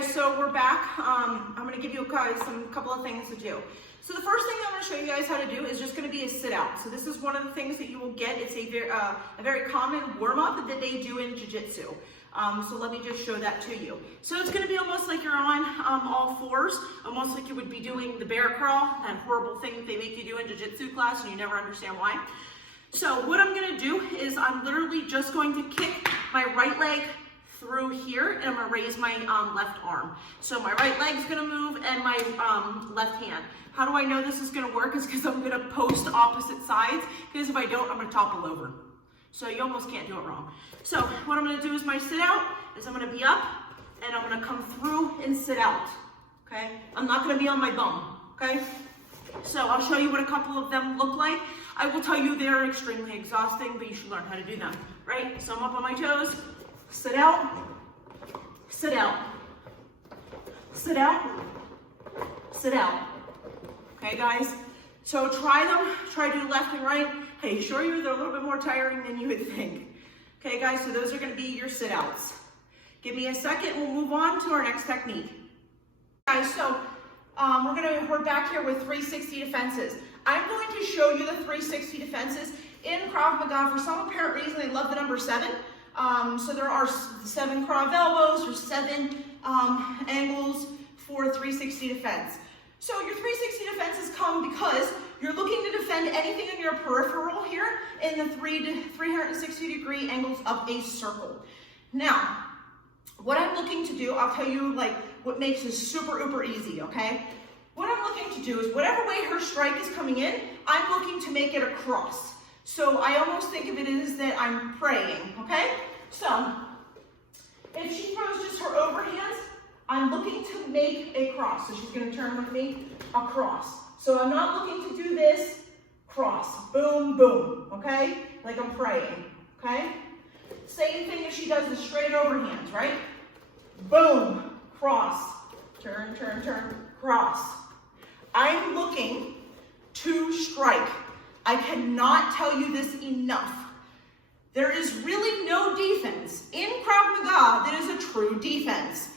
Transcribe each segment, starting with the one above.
guys, so we're back. I'm going to give you guys a couple of things to do. So the first thing I'm going to show you guys how to do is just going to be a sit out. So this is one of the things that you will get. It's a very common warm up that they do in jiu-jitsu. So let me just show that to you. So it's going to be almost like you're on all fours, almost like you would be doing the bear crawl, that horrible thing that they make you do in jiu-jitsu class and you never understand why. So what I'm going to do is I'm literally just going to kick my right leg through here, and I'm gonna raise my left arm. So my right leg's gonna move and my left hand. How do I know this is gonna work? Is because I'm gonna post opposite sides, because if I don't, I'm gonna topple over. So you almost can't do it wrong. So what I'm gonna do is my sit out, is I'm gonna be up, and I'm gonna come through and sit out, okay? I'm not gonna be on my bum, okay? So I'll show you what a couple of them look like. I will tell you they're extremely exhausting, but you should learn how to do them, right? So I'm up on my toes, sit out, sit out, sit out, sit out. Okay, guys? So try them. Try to do left and right. Hey, sure they're a little bit more tiring than you would think. Okay, guys? So those are going to be your sit outs. Give me a second. We'll move on to our next technique. Guys, so we're back here with 360 defenses. I'm going to show you the 360 defenses in Krav Maga. For some apparent reason, they love the number 7. So there are 7 Krav elbows, or 7 angles for 360 defense. So your 360 defenses come because you're looking to defend anything in your peripheral here in the 360 degree angles of a circle. Now, what I'm looking to do, I'll tell you like what makes this super uber easy, okay? What I'm looking to do is whatever way her strike is coming in, I'm looking to make it a cross. So I almost think of it as that I'm praying, okay? So if she throws just her overhands, I'm looking to make a cross. So she's going to turn with me, a cross. So I'm not looking to do this, cross, boom, boom, okay? Like I'm praying, okay? Same thing if she does the straight overhands, right? Boom, cross, turn, turn, turn, cross. I'm looking to strike. I cannot tell you this enough. There is really no defense in Krav Maga that is a true defense.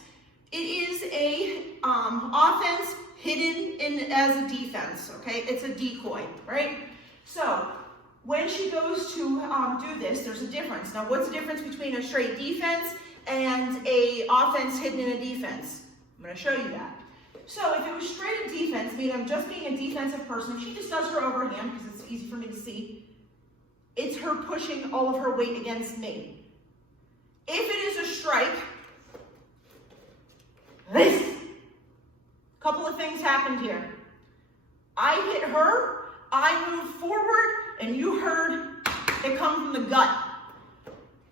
It is a offense hidden in as a defense, okay? It's a decoy, right? So when she goes to do this, there's a difference. Now, what's the difference between a straight defense and a offense hidden in a defense? I'm gonna show you that. So if it was straight defense, meaning I'm just being a defensive person, she just does her overhand because it's easy for me to see. It's her pushing all of her weight against me. If it is a strike, this. Couple of things happened here. I hit her, I moved forward, and you heard it come from the gut.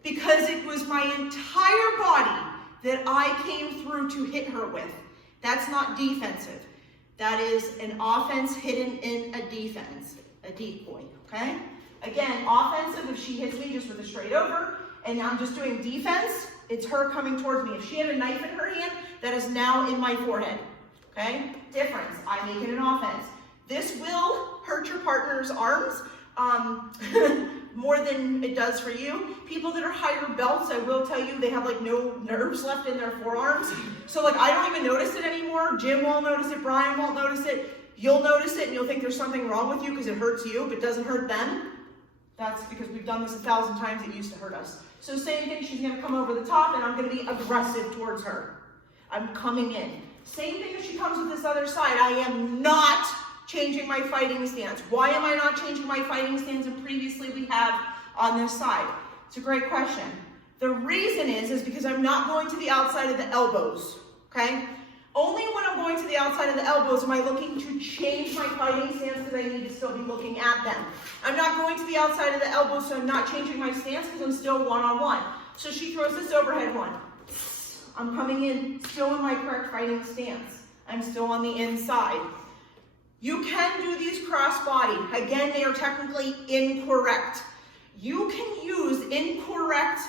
Because it was my entire body that I came through to hit her with. That's not defensive. That is an offense hidden in a defense, a decoy, okay? Again, offensive if she hits me just with a straight over, and now I'm just doing defense, it's her coming towards me. If she had a knife in her hand, that is now in my forehead, okay? Difference, I make it an offense. This will hurt your partner's arms more than it does for you. People that are higher belts, I will tell you, they have like no nerves left in their forearms. So like I don't even notice it anymore. Jim won't notice it, Brian won't notice it. You'll notice it and you'll think there's something wrong with you because it hurts you, but doesn't hurt them. That's because we've done this 1,000 times, it used to hurt us. So same thing, she's gonna come over the top and I'm gonna be aggressive towards her. I'm coming in. Same thing if she comes with this other side. I am not changing my fighting stance. Why am I not changing my fighting stance and previously we have on this side? It's a great question. The reason is because I'm not going to the outside of the elbows, okay? Only when I'm going to the outside of the elbows am I looking to change my fighting stance because I need to still be looking at them. I'm not going to the outside of the elbows, so I'm not changing my stance because I'm still one-on-one. So she throws this overhead one. I'm coming in, still in my correct fighting stance. I'm still on the inside. You can do these cross body. Again, they are technically incorrect. You can use incorrect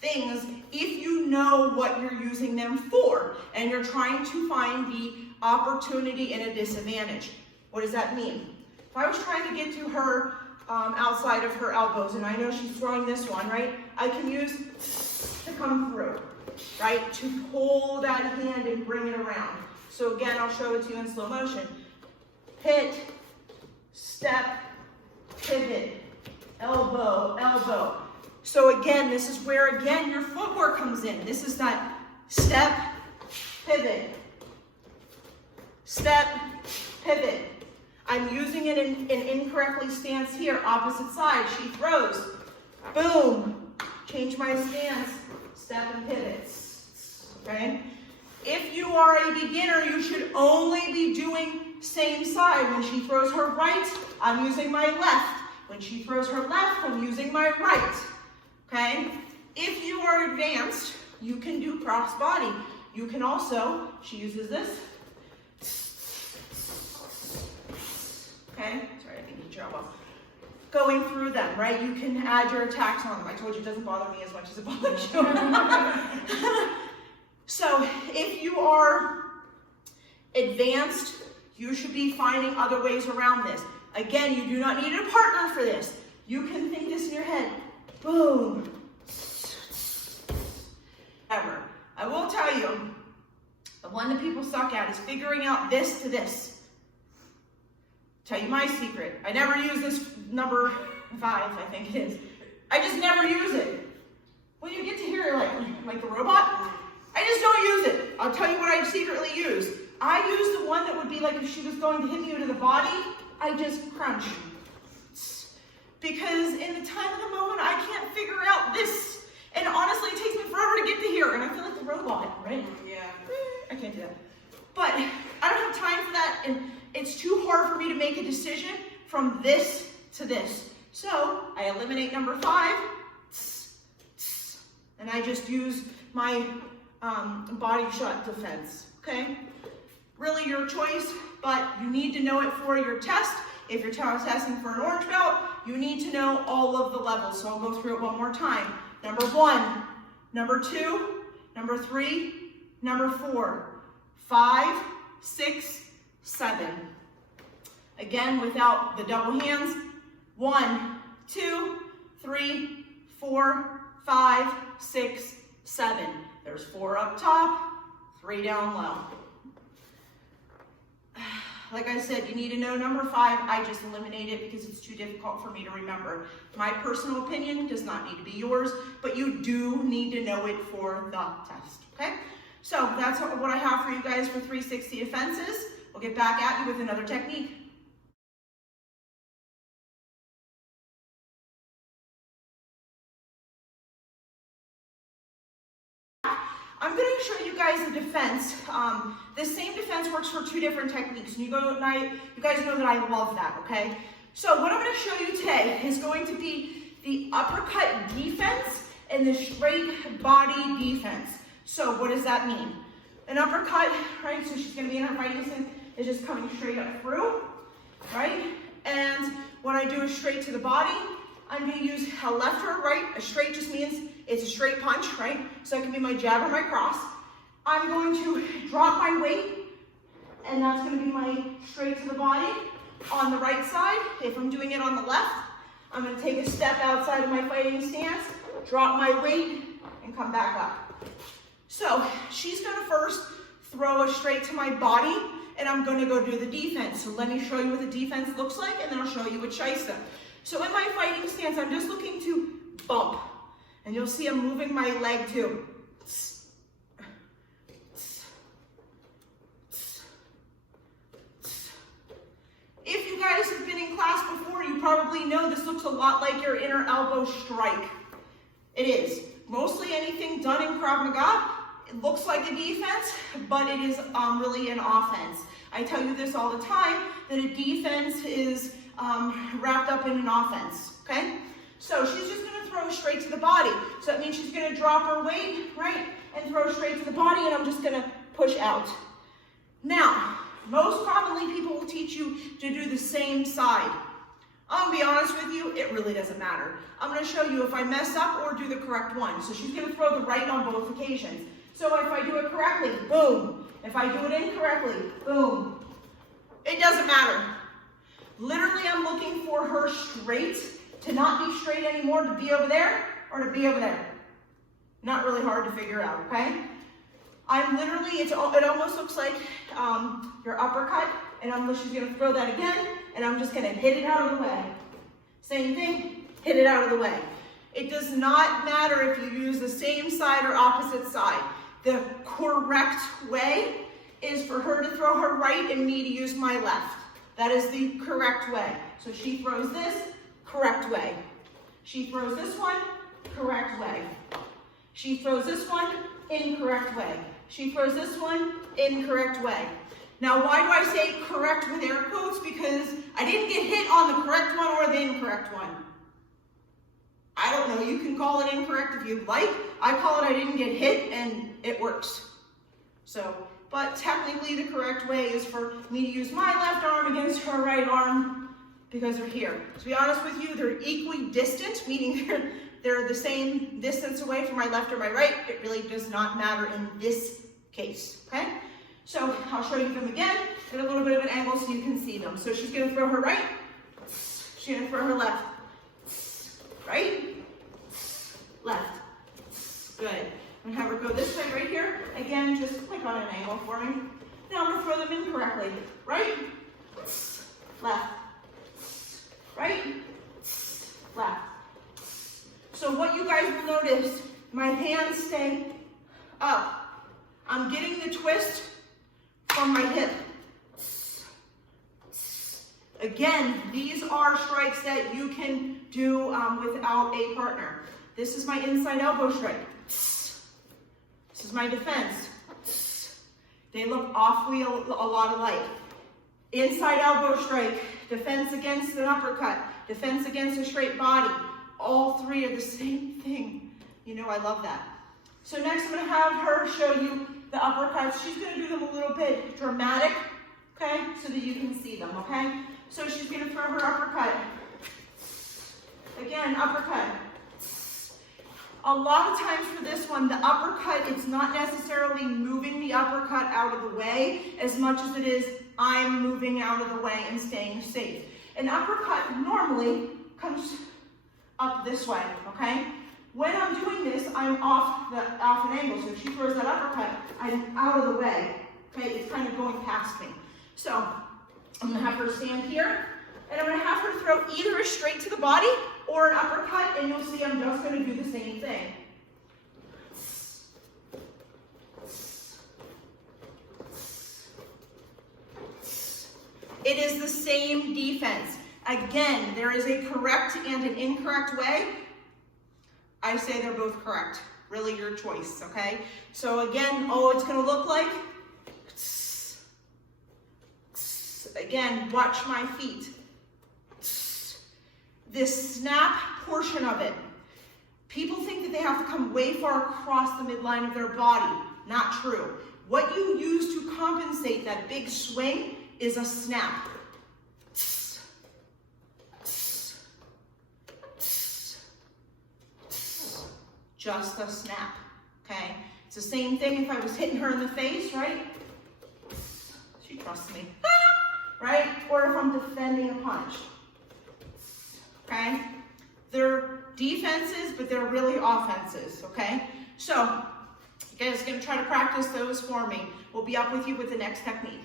things if you know what you're using them for and you're trying to find the opportunity and a disadvantage. What does that mean? If I was trying to get to her outside of her elbows and I know she's throwing this one, right? I can use to come through. right? To pull that hand and bring it around. So again, I'll show it to you in slow motion. Hit, step, pivot, elbow, elbow. So again, this is where, again, your footwork comes in. This is that step, pivot, step, pivot. I'm using it in incorrectly stance here, opposite side. She throws, boom, change my stance, step and pivots, okay? If you are a beginner, you should only be doing same side. When she throws her right, I'm using my left. When she throws her left, I'm using my right, okay? If you are advanced, you can do cross body. You can also, she uses this, okay? Sorry, I think you your elbow. Going through them, right? You can add your attacks on them. I told you it doesn't bother me as much as it bothers you. So if you are advanced, you should be finding other ways around this. Again, you do not need a partner for this. You can think this in your head. Boom. Ever. I will tell you, the one that people suck at is figuring out this to this. Tell you my secret. I never use this number 5, I think it is. I just never use it. When you get to here, like the robot, I just don't use it. I'll tell you what I secretly use. I use the one that would be like if she was going to hit me to the body, I just crunch. Because in the time of the moment, I can't figure out this. And honestly, it takes me forever to get to here, and I feel like a robot, right? Yeah. I can't do that. But I don't have time for that, and it's too hard for me to make a decision from this to this. So I eliminate number 5, and I just use my body shot defense, okay? Really your choice, but you need to know it for your test. If you're testing for an orange belt, you need to know all of the levels. So I'll go through it one more time. Number 1, number 2, number 3, number 4, 5, 6, 7. Again, without the double hands. 1, 2, 3, 4, 5, 6, 7. There's 4 up top, 3 down low. Like I said, you need to know number 5. I just eliminate it because it's too difficult for me to remember. My personal opinion does not need to be yours, but you do need to know it for the test, okay? So that's what I have for you guys for 360 defenses. We'll get back at you with another technique. I'm going to show you guys the defense. This same defense works for 2 different techniques. And you guys know that I love that, okay? So what I'm going to show you today is going to be the uppercut defense and the straight body defense. So what does that mean? An uppercut, right? So she's going to be in her fighting stance, is just coming straight up through, right? And what I do is straight to the body. I'm going to use a left or a right. A straight just means it's a straight punch, right? So it can be my jab or my cross. I'm going to drop my weight, and that's going to be my straight to the body. On the right side, if I'm doing it on the left, I'm going to take a step outside of my fighting stance, drop my weight, and come back up. So she's going to first throw a straight to my body, and I'm going to go do the defense. So let me show you what the defense looks like, and then I'll show you what Shaista. So in my fighting stance, I'm just looking to bump. And you'll see I'm moving my leg too. If you guys have been in class before, you probably know this looks a lot like your inner elbow strike. It is. Mostly anything done in Krav Maga, it looks like a defense, but it is really an offense. I tell you this all the time, that a defense is wrapped up in an offense, okay? So she's just going to throw straight to the body. So that means she's going to drop her weight, right, and throw straight to the body, and I'm just going to push out. Now, most commonly people will teach you to do the same side. I'm going to be honest with you, it really doesn't matter. I'm going to show you if I mess up or do the correct one. So she's going to throw the right on both occasions. So if I do it correctly, boom. If I do it incorrectly, boom. It doesn't matter. Literally, I'm looking for her straight, to not be straight anymore, to be over there, or to be over there. Not really hard to figure out, okay? I'm literally, it almost looks like your uppercut, and she's gonna throw that again, and I'm just gonna hit it out of the way. Same thing, hit it out of the way. It does not matter if you use the same side or opposite side. The correct way is for her to throw her right and me to use my left. That is the correct way. So she throws this, correct way. She throws this one, correct way. She throws this one, incorrect way. She throws this one, incorrect way. Now, why do I say correct with air quotes? Because I didn't get hit on the correct one or the incorrect one. I don't know, you can call it incorrect if you'd like. I call it I didn't get hit and it works. So, but technically the correct way is for me to use my left arm against her right arm because they're here. To be honest with you, they're equally distant, meaning they're the same distance away from my left or my right. It really does not matter in this case, okay? So I'll show you them again at a little bit of an angle so you can see them. So she's gonna throw her right, she's gonna throw her left. Right, left, good. I'm gonna have her go this way right here. Again, just click on an angle for me. Now I'm gonna throw them in correctly. Right, left, right, left. So what you guys will notice, my hands stay up. I'm getting the twist from my hip. Again, these are strikes that you can do without a partner. This is my inside elbow strike. This is my defense. They look awfully a lot alike. Inside elbow strike, defense against an uppercut, defense against a straight body. All three are the same thing. You know, I love that. So next I'm gonna have her show you the uppercuts. She's gonna do them a little bit dramatic, okay, so that you can see them, okay? So she's gonna throw her uppercut. Again, uppercut. A lot of times for this one, the uppercut, it's not necessarily moving the uppercut out of the way as much as it is I'm moving out of the way and staying safe. An uppercut normally comes up this way, okay? When I'm doing this, I'm off an angle. So if she throws that uppercut, I'm out of the way, okay? It's kind of going past me. So I'm gonna have her stand here, and I'm gonna have her throw either a straight to the body or an uppercut, and you'll see I'm just gonna do the same thing. It is the same defense. Again, there is a correct and an incorrect way. I say they're both correct. Really your choice, okay? So again, it's gonna look like, again, watch my feet. This snap portion of it. People think that they have to come way far across the midline of their body. Not true. What you use to compensate that big swing is a snap. Just a snap, okay? It's the same thing if I was hitting her in the face, right? She trusts me, right? Or if I'm defending a punch, okay? They're defenses, but they're really offenses, okay? So, you guys are gonna try to practice those for me. We'll be up with you with the next technique.